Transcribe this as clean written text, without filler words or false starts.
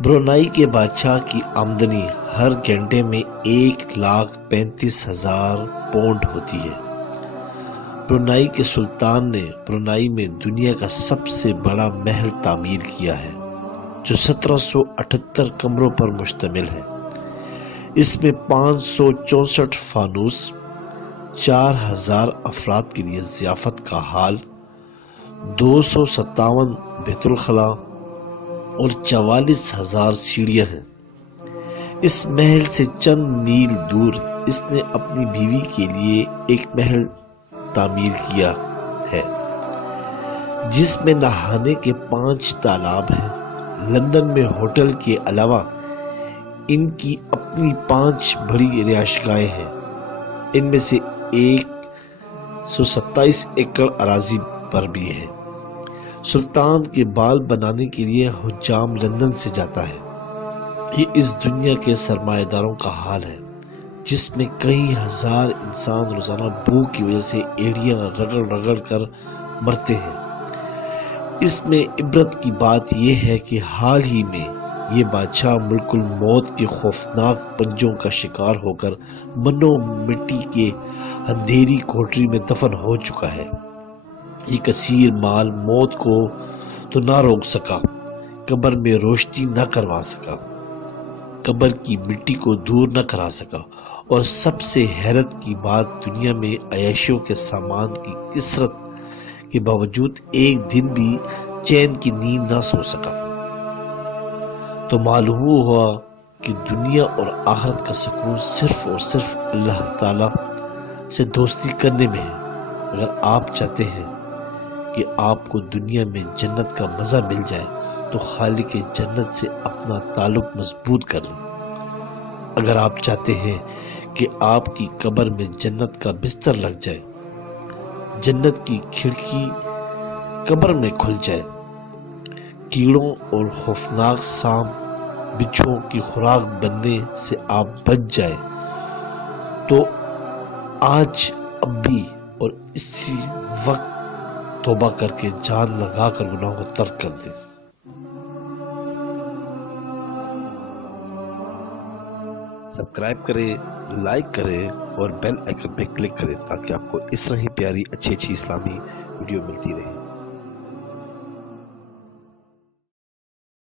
Brunei کے بادشاہ کی آمدنی ہر گھنٹے میں 1,35,000 پاؤنڈ ہوتی ہے۔ برونائی کے سلطان نے برونائی میں دنیا کا سب سے بڑا محل تعمیر کیا ہے جو 1778 کمروں پر مشتمل ہے۔ اس میں 564 فانوس، 4,000 افراد کے لیے ضیافت کا ہال، 257 بیت الخلا اور 44,000 سیڑھیاں ہیں۔ اس محل سے چند میل دور اس نے اپنی بیوی کے لیے ایک محل تعمیر کیا ہے جس میں نہانے کے 5 تالاب ہیں۔ لندن میں ہوٹل کے علاوہ ان کی اپنی 5 بڑی رہائش گاہیں ہیں۔ ان میں سے 127 ایکڑ اراضی پر بھی ہے۔ سلطان کے بال بنانے کے لیے حجام لندن سے جاتا ہے۔ یہ اس دنیا کے سرمایہ داروں کا حال ہے جس میں کئی ہزار انسان روزانہ بھوک کی وجہ سے ایڑیاں رگڑ رگڑ کر مرتے ہیں۔ اس میں عبرت کی بات یہ ہے کہ حال ہی میں یہ بادشاہ ملک الموت کے خوفناک پنجوں کا شکار ہو کر منو مٹی کے اندھیری کوٹری میں دفن ہو چکا ہے۔ یہ کثیر مال موت کو تو نہ روک سکا، قبر میں روشنی نہ کروا سکا، قبر کی مٹی کو دور نہ کرا سکا، اور سب سے حیرت کی بات دنیا میں عیاشیوں کے سامان کی کثرت کے باوجود ایک دن بھی چین کی نیند نہ سو سکا۔ تو معلوم ہوا کہ دنیا اور آخرت کا سکون صرف اور صرف اللہ تعالی سے دوستی کرنے میں ہے۔ اگر آپ چاہتے ہیں کہ آپ کو دنیا میں جنت کا مزہ مل جائے تو خالق جنت سے اپنا تعلق مضبوط کر لیں۔ اگر آپ چاہتے ہیں کہ آپ کی قبر میں جنت کا بستر لگ جائے، جنت کی کھڑکی قبر میں کھل جائے، کیڑوں اور خوفناک سانپ بچھوؤں کی خوراک بننے سے آپ بچ جائیں، تو آج ابھی اور اسی وقت توبہ کر کے جان لگا کر گناہوں کو ترک کر دیں۔ سبسکرائب کریں، لائک کریں اور بیل آئیکن پہ کلک کریں تاکہ آپ کو اس طرح ہی پیاری اچھی اسلامی ویڈیو ملتی رہے۔